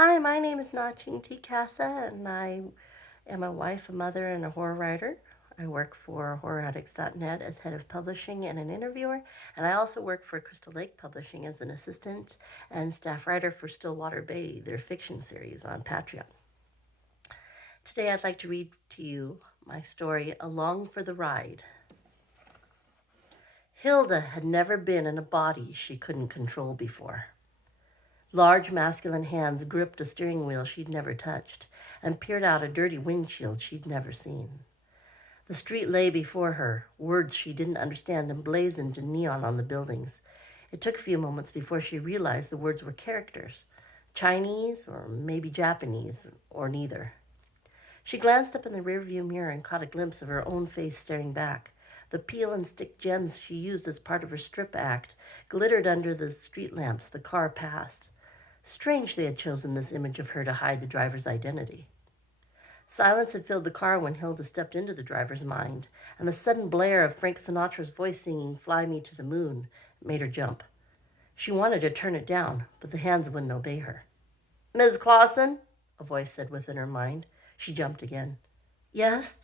Hi, my name is Naching T. Kassa, and I am a wife, a mother, and a horror writer. I work for horroraddicts.net as head of publishing and an interviewer, and I also work for Crystal Lake Publishing as an assistant and staff writer for Stillwater Bay, their fiction series on Patreon. Today I'd like to read to you my story, Along for the Ride. Hilda had never been in a body she couldn't control before. Large masculine hands gripped a steering wheel she'd never touched and peered out a dirty windshield she'd never seen. The street lay before her, words she didn't understand emblazoned in neon on the buildings. It took a few moments before she realized the words were characters, Chinese or maybe Japanese, or neither. She glanced up in the rearview mirror and caught a glimpse of her own face staring back. The peel and stick gems she used as part of her strip act glittered under the street lamps the car passed. Strange they had chosen this image of her to hide the driver's identity. Silence had filled the car when Hilda stepped into the driver's mind, and the sudden blare of Frank Sinatra's voice singing Fly Me to the Moon made her jump. She wanted to turn it down, but the hands wouldn't obey her. "Ms. Clausen," a voice said within her mind. She jumped again. "Yes?"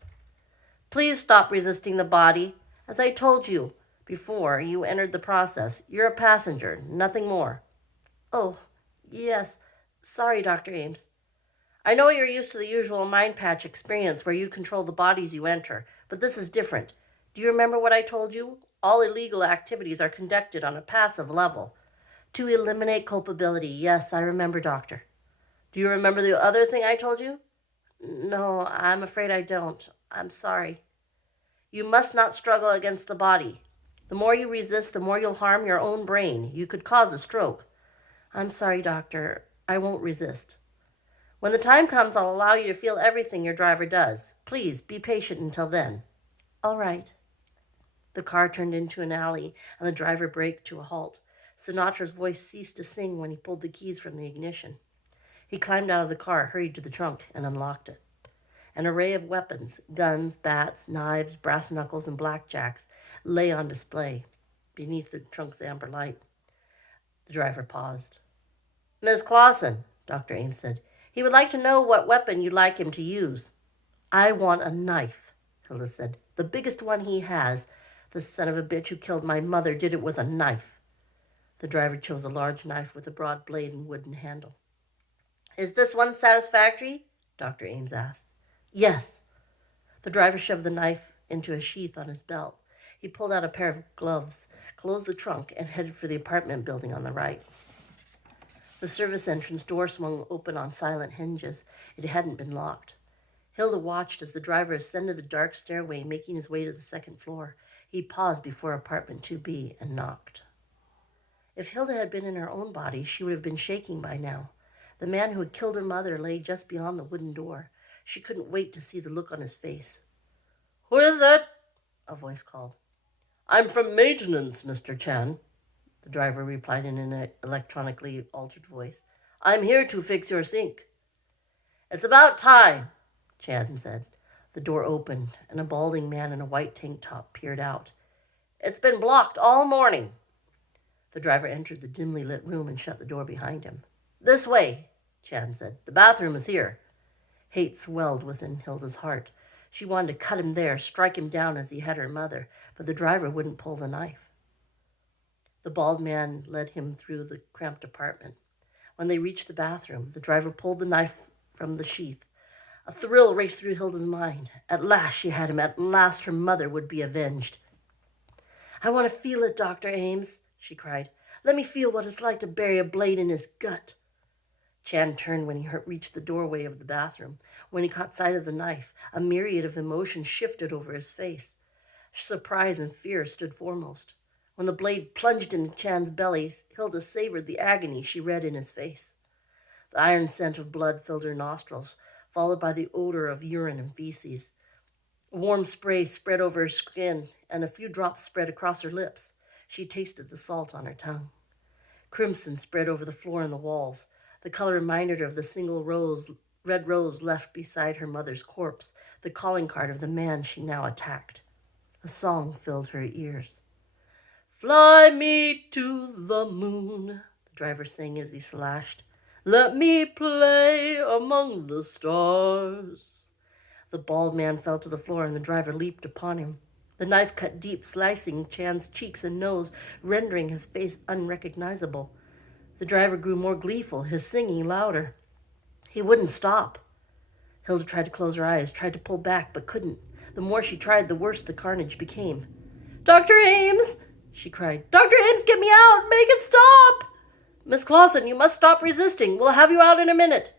"Please stop resisting the body. As I told you before you entered the process, you're a passenger, nothing more." "Oh, yes. Sorry, Dr. Ames." "I know you're used to the usual mind patch experience where you control the bodies you enter, but this is different. Do you remember what I told you? All illegal activities are conducted on a passive level. To eliminate culpability. Yes, I remember, Doctor. Do you remember the other thing I told you?" "No, I'm afraid I don't. I'm sorry." "You must not struggle against the body. The more you resist, the more you'll harm your own brain. You could cause a stroke." "I'm sorry, Doctor. I won't resist." "When the time comes, I'll allow you to feel everything your driver does. Please be patient until then." "All right." The car turned into an alley, and the driver braked to a halt. Sinatra's voice ceased to sing when he pulled the keys from the ignition. He climbed out of the car, hurried to the trunk, and unlocked it. An array of weapons, guns, bats, knives, brass knuckles, and blackjacks, lay on display beneath the trunk's amber light. The driver paused. "Miss Clausen," Dr. Ames said, "he would like to know what weapon you'd like him to use." "I want a knife," Hilda said. "The biggest one he has. The son of a bitch who killed my mother did it with a knife." The driver chose a large knife with a broad blade and wooden handle. "Is this one satisfactory?" Dr. Ames asked. "Yes." The driver shoved the knife into a sheath on his belt. He pulled out a pair of gloves, closed the trunk, and headed for the apartment building on the right. The service entrance door swung open on silent hinges. It hadn't been locked. Hilda watched as the driver ascended the dark stairway, making his way to the second floor. He paused before apartment 2B and knocked. If Hilda had been in her own body, she would have been shaking by now. The man who had killed her mother lay just beyond the wooden door. She couldn't wait to see the look on his face. "Who is it?" a voice called. "I'm from maintenance, Mr. Chan," the driver replied in an electronically altered voice. "I'm here to fix your sink." "It's about time," Chan said. The door opened, and a balding man in a white tank top peered out. "It's been blocked all morning." The driver entered the dimly lit room and shut the door behind him. "This way," Chan said. "The bathroom is here." Hate swelled within Hilda's heart. She wanted to cut him there, strike him down as he had her mother, but the driver wouldn't pull the knife. The bald man led him through the cramped apartment. When they reached the bathroom, the driver pulled the knife from the sheath. A thrill raced through Hilda's mind. At last she had him. At last her mother would be avenged. "I want to feel it, Dr. Ames," she cried. "Let me feel what it's like to bury a blade in his gut." Chan turned when he reached the doorway of the bathroom. When he caught sight of the knife, a myriad of emotions shifted over his face. Surprise and fear stood foremost. When the blade plunged into Chan's belly, Hilda savored the agony she read in his face. The iron scent of blood filled her nostrils, followed by the odor of urine and feces. A warm spray spread over her skin, and a few drops spread across her lips. She tasted the salt on her tongue. Crimson spread over the floor and the walls. The color reminded her of the single red rose left beside her mother's corpse, the calling card of the man she now attacked. A song filled her ears. "Fly me to the moon," the driver sang as he slashed. Let me play among the stars. The bald man fell to the floor and the driver leaped upon him. The knife cut deep, slicing Chan's cheeks and nose, rendering his face unrecognizable. The driver grew more gleeful, his singing louder. He wouldn't stop. Hilda tried to close her eyes, tried to pull back, but couldn't. The more she tried, the worse the carnage became. Dr. Ames, she cried. Dr. Ames, get me out! Make it stop! Miss Clausen, you must stop resisting. We'll have you out in a minute.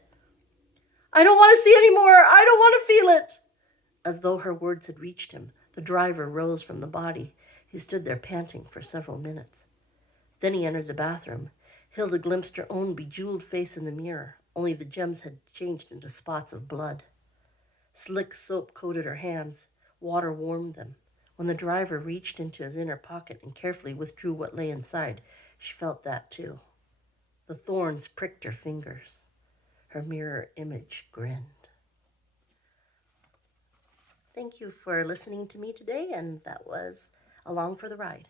I don't want to see any more. I don't want to feel it. As though her words had reached him, the driver rose from the body. He stood there panting for several minutes. Then he entered the bathroom. Hilda glimpsed her own bejeweled face in the mirror, only the gems had changed into spots of blood. Slick soap coated her hands. Water warmed them. When the driver reached into his inner pocket and carefully withdrew what lay inside, she felt that too. The thorns pricked her fingers. Her mirror image grinned. Thank you for listening to me today, and that was Along for the Ride.